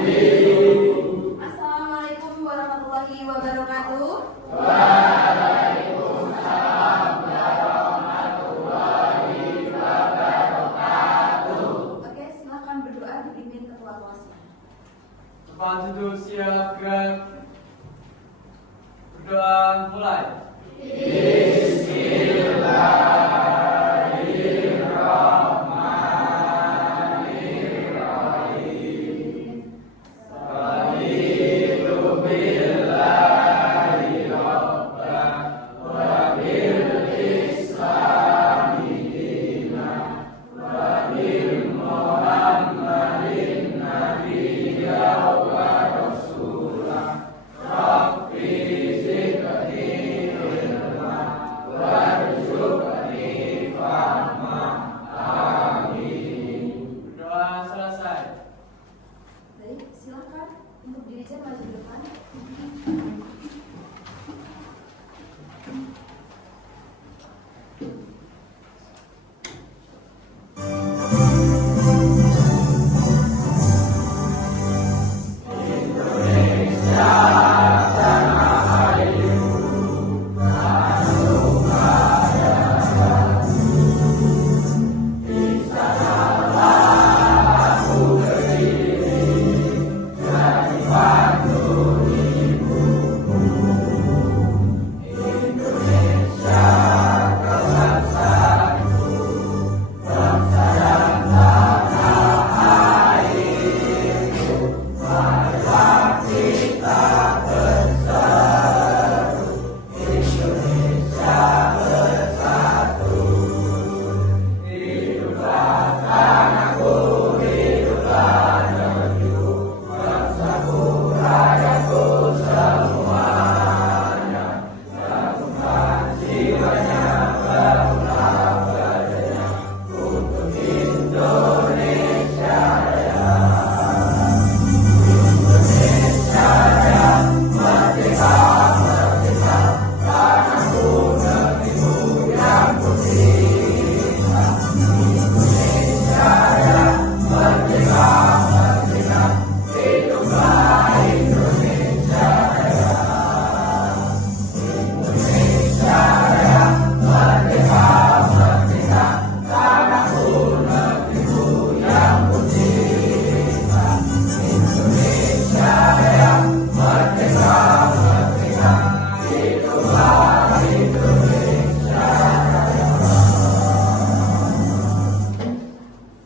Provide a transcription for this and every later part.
Assalamualaikum warahmatullahi wabarakatuh. Waalaikumsalam warahmatullahi wabarakatuh. Oke, silakan berdoa dipimpin ketua kelasnya. Tempat duduk siap gerak. Berdoa mulai. Berdoa selesai. Baik, silakan untuk dirinya maju ke depan.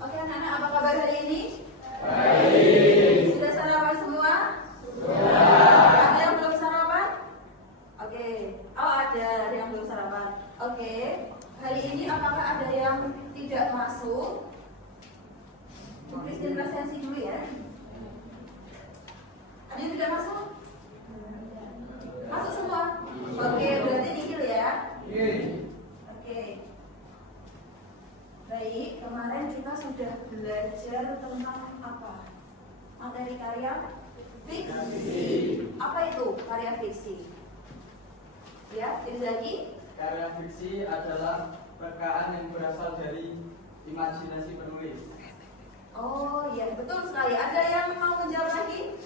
Oke anak-anak, apa kabar hari ini? Baik. Sudah sarapan semua? Sudah. Ada yang belum sarapan? Oke. Oh, ada yang belum sarapan. Oke. Hari ini apakah ada yang tidak masuk? Bu Christine presensi dulu ya. Ada yang tidak masuk? Masuk semua? Oke, berarti nihil ya. Oke. Baik, kemarin kita sudah belajar tentang apa? Materi karya fiksi. Apa itu karya fiksi? Ya, jadi lagi. Karya fiksi adalah perkaan yang berasal dari imajinasi penulis. Oh iya, betul sekali. Ada yang mau menjawab lagi?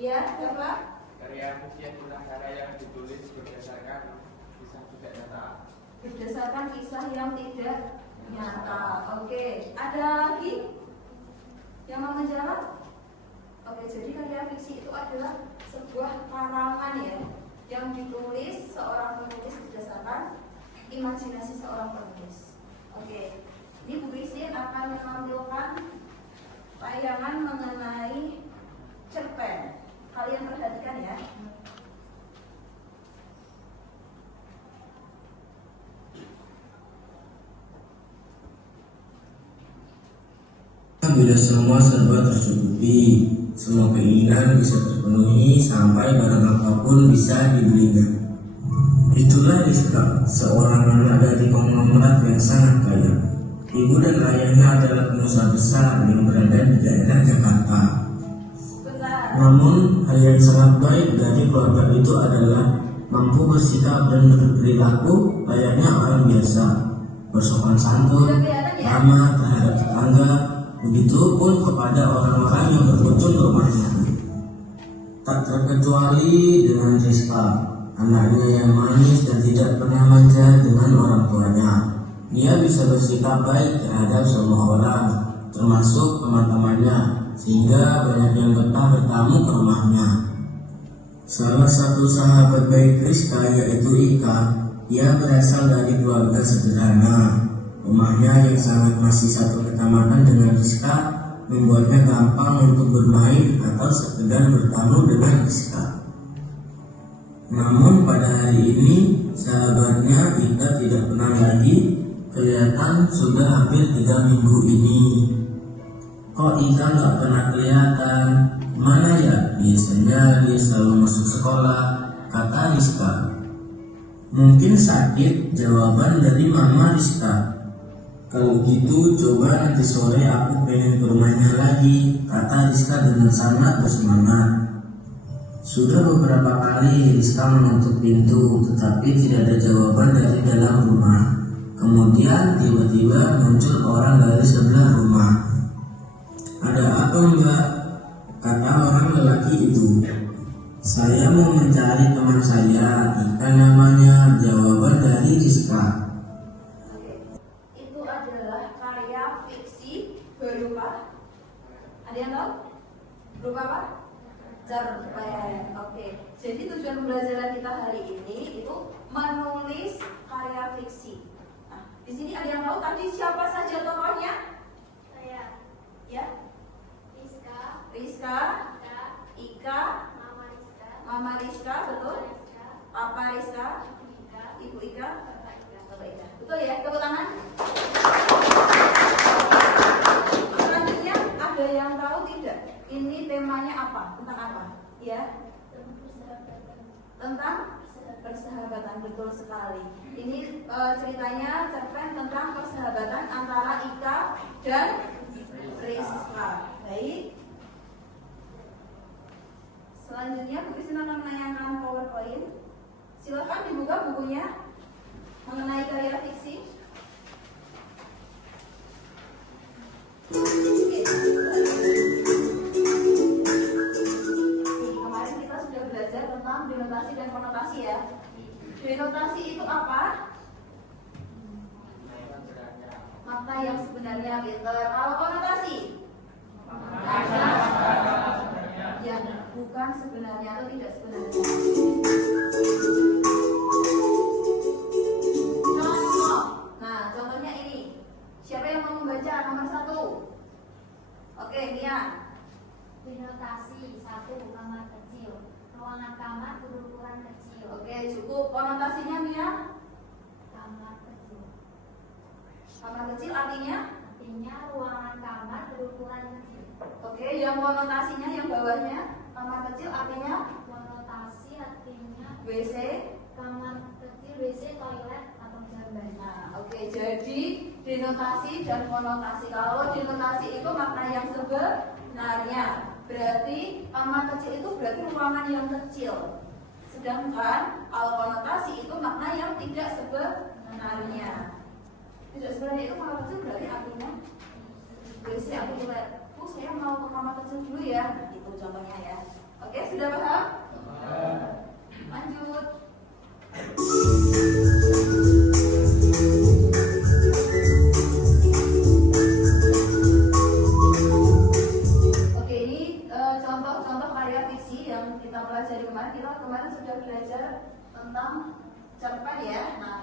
Ya, coba. Karya fiksi adalah karya yang ditulis berdasarkan kisah tidak nyata. Berdasarkan kisah yang tidak nyata. Oke, ada lagi yang mau menjawab? Oke, jadi karya fiksi itu adalah sebuah karangan ya, yang ditulis seorang penulis berdasarkan imajinasi seorang penulis. Oke, ini Bu Christine akan menampilkan tayangan mengenai cerpen. Kalian perhatikan ya. Bila semua serba tercukupi, semua keinginan bisa terpenuhi sampai barang apapun bisa dibelinya. Itulah Rizka, seorang anak dari konglomerat yang sangat kaya. Ibu dan ayahnya adalah pengusaha besar yang berada di daerah Jakarta. Namun, hal yang sangat baik dari keluarga itu adalah mampu bersikap dan berperilaku layaknya orang biasa, bersopan santun, ramah terhadap tetangga, Begitupun kepada orang-orang yang berkunjung ke rumahnya. Tak terkecuali dengan Rizka, anaknya yang manis dan tidak pernah manja dengan orang tuanya. Dia bisa bersikap baik terhadap semua orang, termasuk teman-temannya, sehingga banyak yang betah bertamu ke rumahnya. Salah satu sahabat baik Rizka yaitu Ika. Ia berasal dari keluarga sederhana. Rumahnya yang sangat masih satu kecamatan dengan Rizka membuatnya gampang untuk bermain atau sekedar bertamu dengan Rizka. Namun pada hari ini sahabatnya Ika tidak pernah lagi kelihatan sudah hampir 3 minggu ini. Kok Ika nggak pernah kelihatan? Mana ya? Biasanya dia selalu masuk sekolah, kata Rizka. Mungkin sakit, jawaban dari Mama Rizka. Kalau gitu coba nanti sore aku pengen ke rumahnya lagi, kata Rizka dengan sangat bersemangat. Sudah beberapa kali Rizka mengetuk pintu, tetapi tidak ada jawaban dari dalam rumah. Kemudian tiba-tiba muncul orang dari sebelah rumah. Ada apa Mbak? Kata orang lelaki itu. Saya mau mencari teman saya, Ika namanya, jawaban dari Rizka. Berupa, ada yang tahu? Berupa apa? Cerpen. Oke. Jadi tujuan pembelajaran kita hari ini itu menulis karya fiksi. Nah, di sini ada yang tahu tadi siapa saja tokohnya? Saya. Ya. Rizka, Ika, Mama Rizka, betul? Papa Rizka, Ibu Ika, Bapak Ika. Betul ya? Tepuk tangan. Ada yang tahu tidak? Ini temanya apa? Tentang apa? Ya? Tentang persahabatan, betul sekali. Ini ceritanya cerpen tentang persahabatan antara Ika dan Rizka. Baik. Selanjutnya Bu Kristina akan menanyakan PowerPoint. Silakan dibuka bukunya mengenai karya fiksi. Kemarin kita sudah belajar tentang denotasi dan konotasi ya. Denotasi itu apa? Makna yang sebenarnya, Peter. Kalau konotasi? Yang bukan sebenarnya atau tidak sebenarnya. Contoh. Nah, contohnya ini. Siapa yang mau membaca nomor 1? Oke, Mia. Denotasi 1, kamar kecil. Ruangan kamar berukuran kecil. Oke, cukup. Konotasinya, Mia? Kamar kecil. Kamar kecil artinya? Artinya ruangan kamar berukuran kecil. Oke, yang konotasinya yang bawahnya kamar kecil artinya? Konotasi artinya WC. kamar kecil, WC, toilet atau jamban. Nah, oke, jadi denotasi dan konotasi. Kalau denotasi itu makna yang sebenarnya, berarti kamar kecil itu berarti ruangan yang kecil. Sedangkan kalau konotasi itu makna yang tidak sebenarnya. Tidak sebenarnya itu kamar kecil berarti artinya WC atau toilet. Saya mau ke kamar kecil dulu ya. Itu contohnya ya. Oke, sudah paham? Lanjut. Oke, ini contoh-contoh karya fiksi yang kita pelajari kemarin. Kita kemarin sudah belajar tentang cerpen ya. Nah,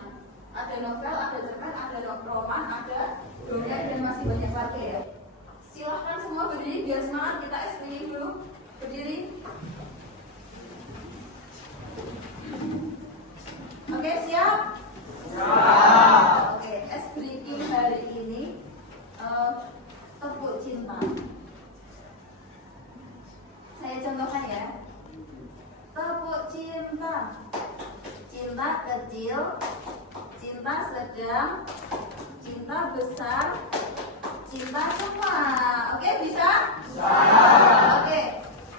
ada novel, ada cerpen, ada roman, ada dongeng dan masih banyak lagi ya. Silahkan semua berdiri biar semangat, kita explaining dulu. Berdiri. Oke, siap? Siap. Oke, es breaking hari ini tepuk cinta. Saya contohkan ya. Tepuk cinta. Cinta kecil, cinta sedang, cinta besar, cinta semua. Oke, bisa? Bisa. Oke.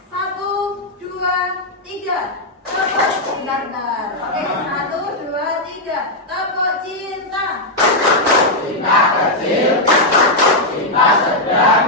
1, 2, 3. Tepuk benar. Oke, 1, 2, 3. Tepuk cinta. Cinta kecil, cinta sedang,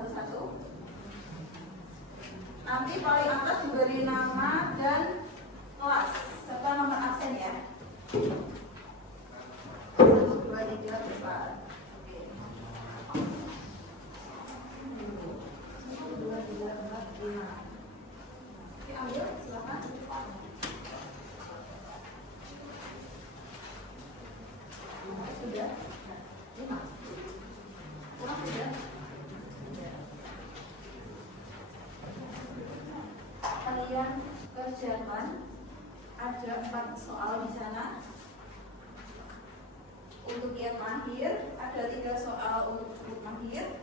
satu-satu. Nanti paling atas diberi nama dan kelas serta nomor absen ya. 1, 2, 3, 4. Oke. 1, 2, 3, 4, 5. Oke, ambil silakan. Sudah. 5. Kurang sudah. Kalian kerjakan ada 4 soal di sana. Untuk yang mahir ada 3 soal untuk cukup mahir,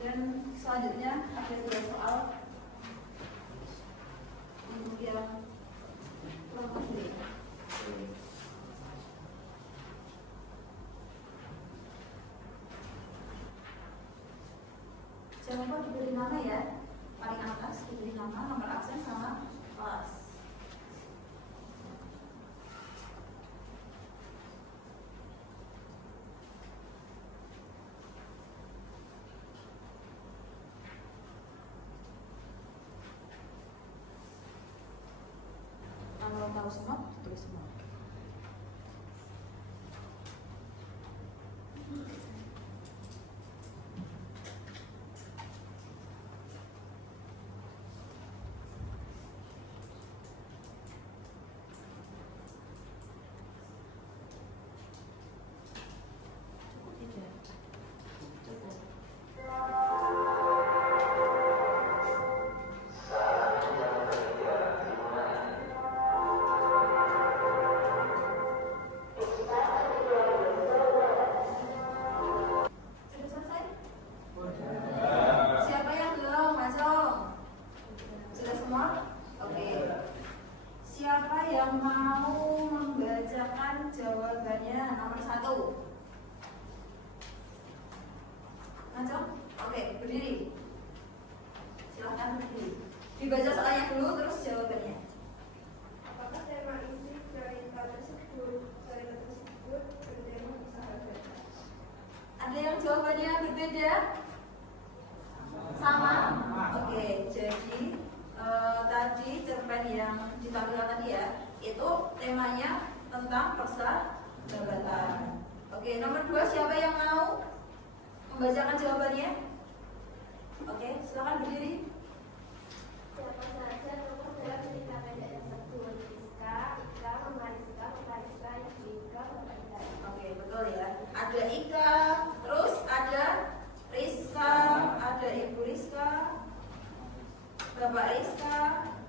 dan selanjutnya ada 3 soal untuk yang kurang mahir. Jangan lupa diberi nama ya. Paling atas diberi nama, nomor absen sama kelas. Kalau tahu semua, tulis semua. Dibaca soalnya dulu terus jawabannya. Apakah tema isi cerita tersebut bertema persahabatan? Ada yang jawabannya berbeda? Sama? Oke, jadi tadi cerpen yang ditampilkan tadi ya, itu temanya tentang persahabatan. Oke, nomor 2 siapa yang mau membacakan jawabannya? Oke, silakan berdiri. Siapa saja tokoh dalam cerita pendek tersebut? Ika, Mariska, Yudhika, Bapak Ika. Oke, betul ya. Ada Ika, terus ada Rizka, ada Ibu Rizka, Bapak Rizka,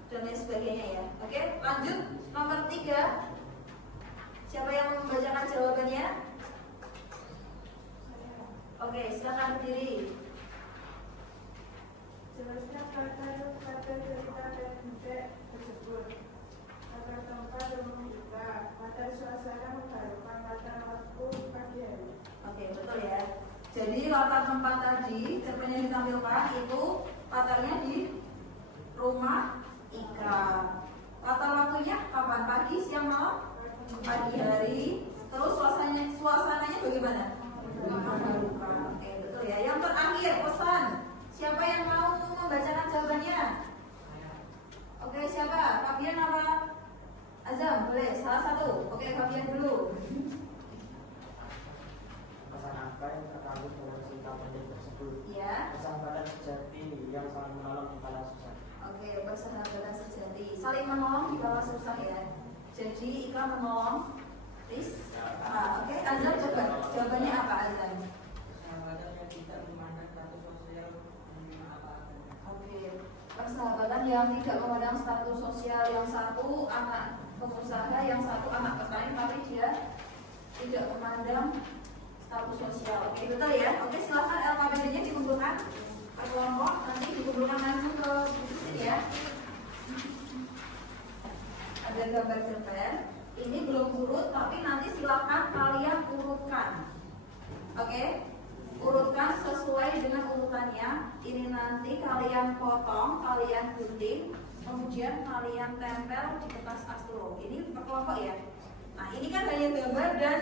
dan lain sebagainya ya. Oke, lanjut nomor 3. Siapa yang membacakan jawabannya? Oke, silakan berdiri. Jelaskan kata cerita pendek tersebut. Kata tempat membuka, kata suasana mengharukan, kata waktu pagi hari. Oke, betul ya. Jadi latar tempat tadi cerpen yang ditampilkan itu latarnya di rumah Ika. Latar waktunya kapan? Pagi, siang, malam? Pagi hari. Terus suasananya bagaimana? Mengharukan. Oke, betul ya. Yang terakhir pesan. Siapa yang mau membacakan jawabannya? Oke, siapa? Fabian apa? Azam, boleh. Salah satu. Oke, Fabian dulu. Pesan apa yang terkandung dalam cerita pendek tersebut? Ya. Persahabatan sejati yang saling menolong di kala susah. Oke, persahabatan sejati, saling menolong di kala susah ya. Jadi Ika menolong Riz. Oke, Azam coba jawabannya apa Azam? Persahabatan yang tidak memandang status sosial apa adanya. Oke, persahabatan yang tidak memandang status sosial, yang satu anak pengusaha, yang satu anak petani, tapi dia tidak memandang status sosial. Oke, betul ya. Oke, silakan LKPD-nya dikumpulkan ke kelompok, nanti dikumpulkan langsung ke buku sini ya. Ada gambar cerpen. Ini belum urut, tapi nanti silakan kalian urutkan. Oke, urutkan sesuai dengan urutannya. Ini nanti kalian potong, kalian gunting, kemudian kalian tempel di kertas astro. Ini per kelompok ya. Nah, ini kan hanya gambar dan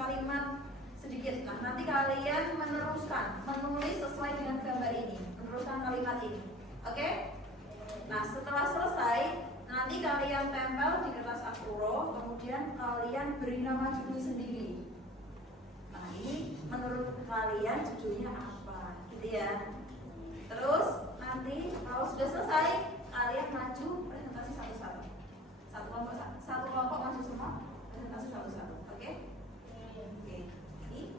kalimat sedikit. Nah, nanti kalian meneruskan kalimat ini. Oke? Nah, setelah selesai, nanti kalian tempel di kertas akuro, kemudian kalian beri nama judul sendiri. Nah, ini menurut kalian judulnya apa? Gitu ya. Terus nanti kalau sudah selesai, kalian maju presentasi satu-satu. Satu kelompok maju semua, presentasi satu-satu. Oke? Oke. Ini.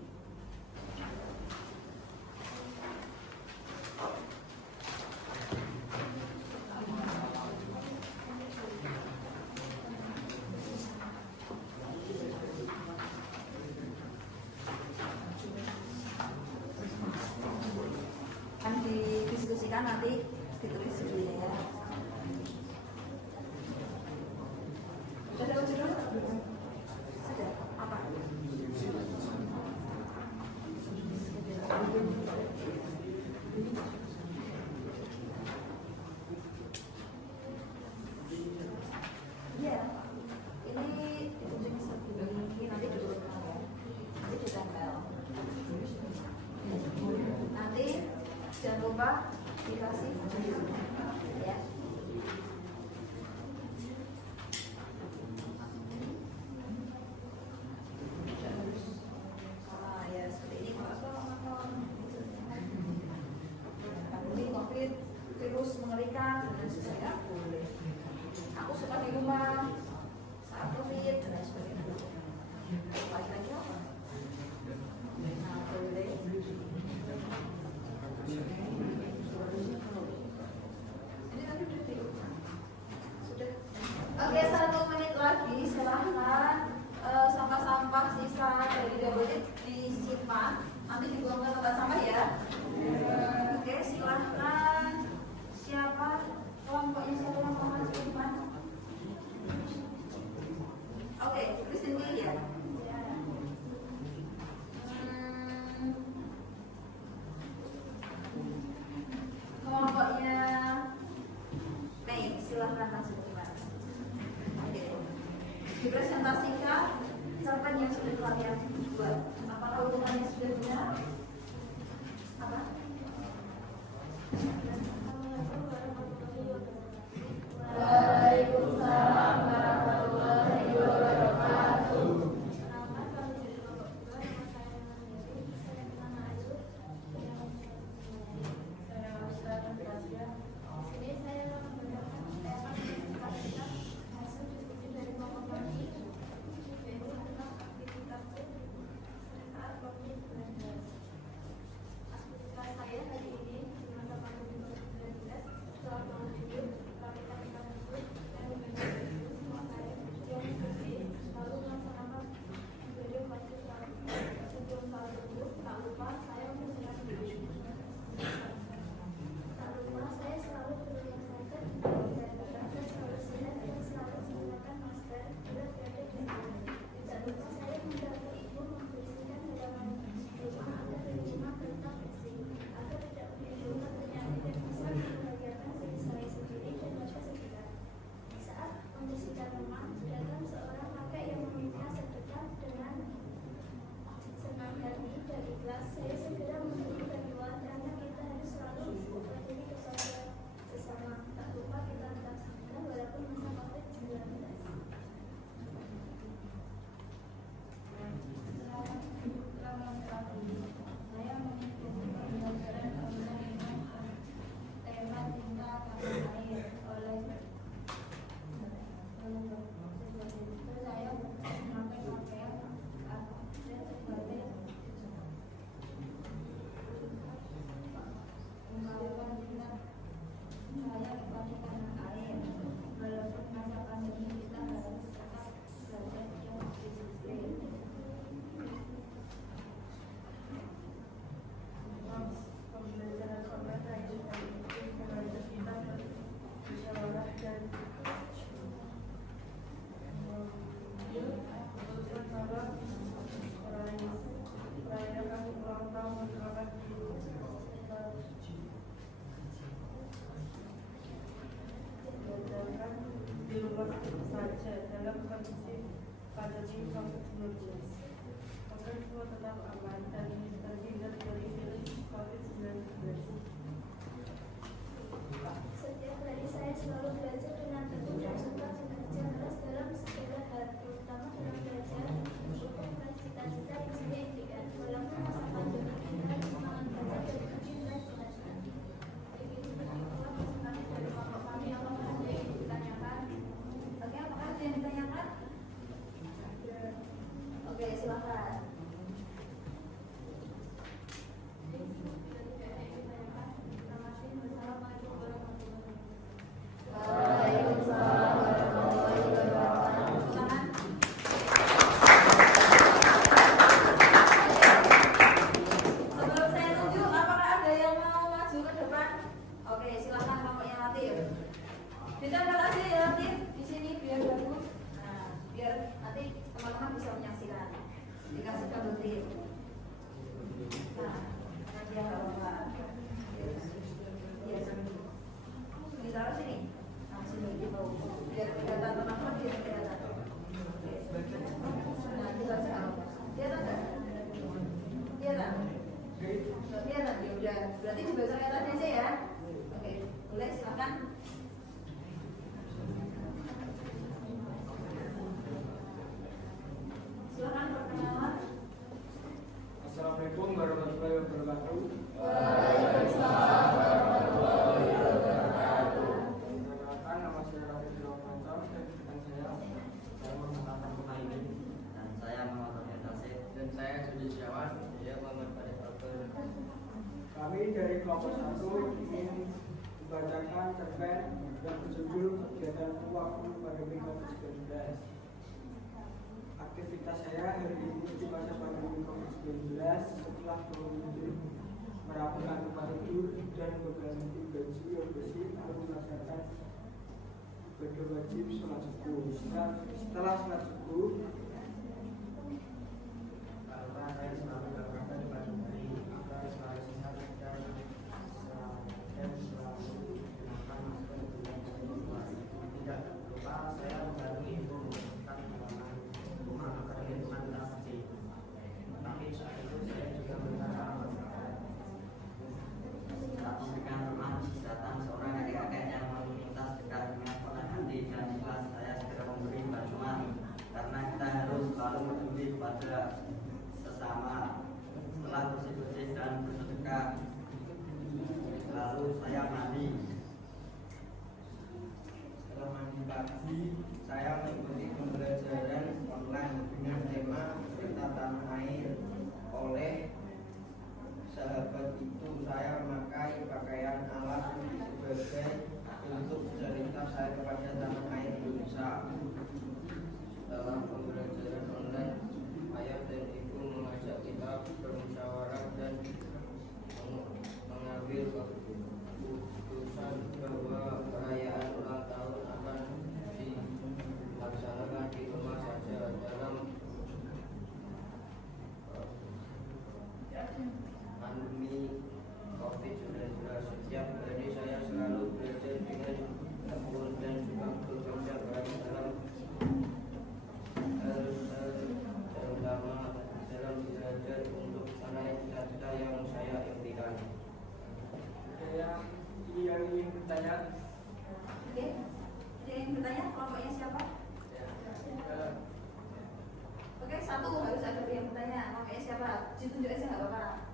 Kan didiskusikan nanti ditulis judulnya ya. Sudah tahu judul? Sudah. Apa? Iya. Ini ditunjuk sebelum nanti diurutkan ya. Nanti ditempel. Nanti jangan lupa dikasih ya. Ya seperti ini pandemi COVID, virus mengerikan dan sebagainya boleh. Aku suka di rumah saat COVID dan lain sebagainya. Lagi-lagi apa? Nah, boleh. Oke, 1 menit lagi silahkan sampah-sampah sisa dari deposit disimpan, nanti dibuang ke tempat sampah ya. Oke, silahkan. Siapa kelompoknya satu kelompok maju di mana? Oke, Kristen dulu ya. Kelompoknya Mei, silahkan masuk ke mana? Oke. Dipresentasikan cerpen yang sudah kalian buat. Apakah hubungannya sudah benar? Apa? Waalaikumsalam warahmatullahi wabarakatuh. Di rumah saja dalam kondisi pandemi COVID-19. Agar semua tetap aman dan terhindar dari virus COVID-19. Berarti dibaca katanya aja ya. Oke, boleh silakan. Silakan perkenalan. Assalamualaikum warahmatullahi wabarakatuh. Waalaikumsalam warahmatullahi wabarakatuh. Perkenalkan, nama saya Rafi Firmansyah dan rekan saya Muhammad Muhammad dan saya Muhammad Tasik. dan saya Judi Setiawan. Saya Muhammad Farid Alper. Kami dari kelompok 1 ingin membacakan cerpen yang berjudul Kegiatan Waktu Pandemi COVID-19. Aktivitas saya hari ini di masa pandemi COVID-19 setelah pengunjung merapikan tempat tidur dan mengganti baju yang bersih lalu melaksanakan ibadah wajib sholat subuh. Setelah sholat subuh, Karena saya selalu berkata pada diri agar selalu sehat dan selalu gunakan masker bulan Januari. Tidak lupa saya membantu ibu membersihkan halaman rumah agar lingkungan tetap bersih. Tapi saat itu saya juga menjaga masyarakat. Saat memberikan rumah datang seorang kakek-kakek yang lalu lintas dekat dengan kotak hati dan ikhlas saya segera memberi bantuan karena kita harus selalu peduli pada sesama. Setelah bersih-bersih dan bersedekah, lalu saya mandi. Setelah mandi pagi, saya mengikuti pembelajaran online dengan tema Cerita Tanah Air. Oleh sahabat itu saya memakai pakaian alas sebagai bentuk cerita saya kepada tanah air Indonesia. Setelah pembelajaran online, ayah dan ibu mengajak kita bermusyawarah dan mengambil keputusan bahwa perayaan ulang tahun akan dilaksanakan di rumah saja dalam pandemi COVID-19. Setiap hari saya selalu belajar dengan tekun dan juga bekerja keras dalam terutama dalam belajar untuk meraih cita-cita yang saya impikan. saya yang ingin bertanya, Oke. Ada yang bertanya kelompoknya siapa? Oke, satu harus ada yang bertanya. Kelompoknya siapa? Ditunjuk aja nggak apa-apa.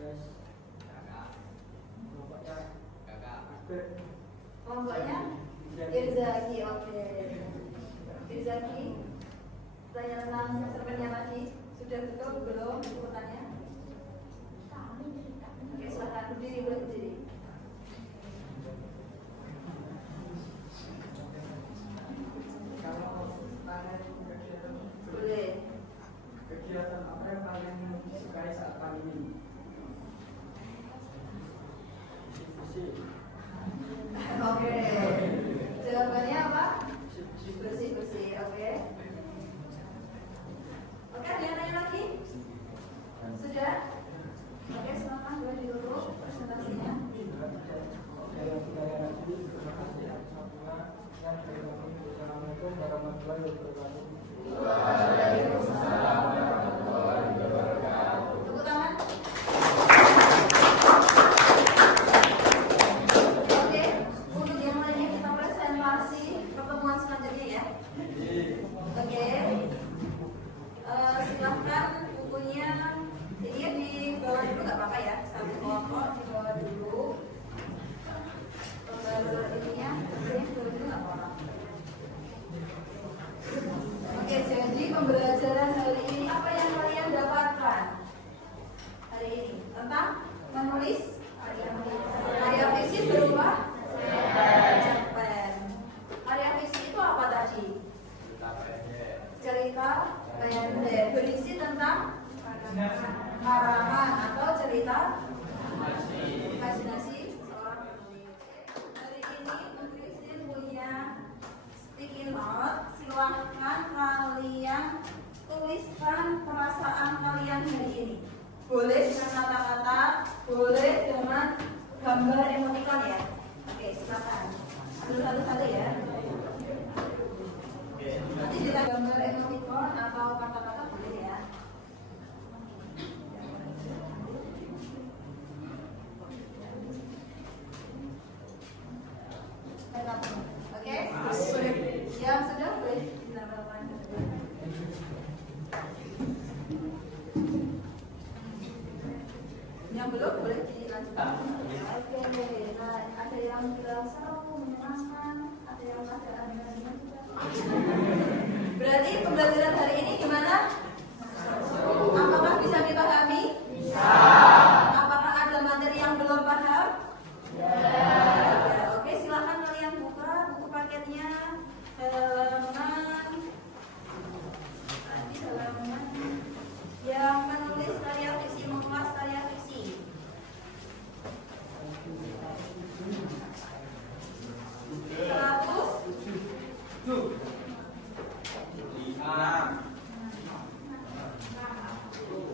guys, kelompoknya Kelompoknya Irzaki. Oke. Irzaki. Tanya tentang cerpennya tadi. Sudah betul belum urutannya? Oke, silakan berdiri, boleh berdiri. kalau tanya kegiatan Boleh. kegiatan apa yang paling disukai saat pandemi? Bersih-bersih. Oke. Jawabannya apa? Bersih-bersih. Oke. Oke, ada yang tanya lagi? Sudah? Oke, silakan boleh ditutup presentasinya. Assalamualaikum warahmatullahi wabarakatuh. Waalaikumsalam warahmatullahi wabarakatuh. Tepuk tangan. Oke, untuk yang lainnya kita presentasi pertemuan selanjutnya ya. Oke. Silahkan bukunya ini ya di bawah dulu nggak apa-apa ya, satu kelompok di bawah dulu. Ininya di bawah dulu nggak apa-apa. Oke, jadi pembelajaran hari ini apa yang kalian dapatkan hari ini tentang menulis karya fisik berupa cerpen. Karya fisik itu apa tadi? Cerita pendek berisi tentang karangan atau cerita imajinasi seorang penulis. Hari ini Bu Christine punya sticky note. Silahkan kalian tuliskan perasaan kalian hari ini. Boleh dengan kata-kata, boleh dengan gambar emoticon ya. Oke, silakan. Ambil satu-satu ya. Nanti kita gambar emoticon atau kata-kata boleh ya. Yang belum boleh dilanjutkan. Oke, nah ada yang bilang seru, menyenangkan, ada yang ada juga. Berarti pembelajaran hari ini gimana? Apakah bisa dipahami? Bisa. Apakah ada materi yang belum paham? Ya. Oke, silakan kalian buka buku paketnya. Halaman yang menulis karya fiksi, mengulas karya fiksi.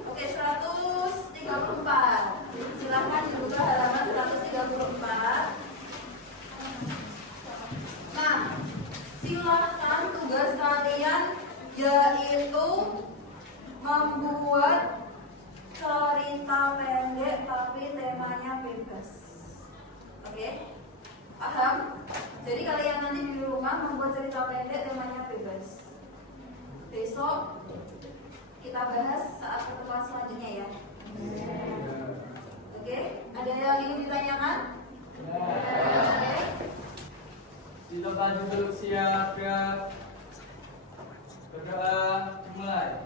Oke, 134. Silakan dibuka halaman 134. Nah, silakan tugas kalian yaitu membuat cerita pendek tapi temanya bebas. Oke? Paham? Jadi kalian nanti di rumah membuat cerita pendek temanya bebas. Besok kita bahas saat pertemuan selanjutnya ya. Oke? Ada yang ingin ditanyakan? Oke? Di tempat duduk siap ya. Berdoa mulai.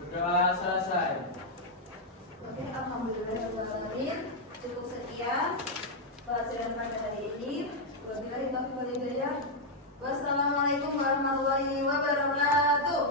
Berdoa selesai. Oke, alhamdulillah. Cukup sekian pelajaran pada hari ini. Wabillahi taufiq wal hidayah. Wassalamualaikum warahmatullahi wabarakatuh.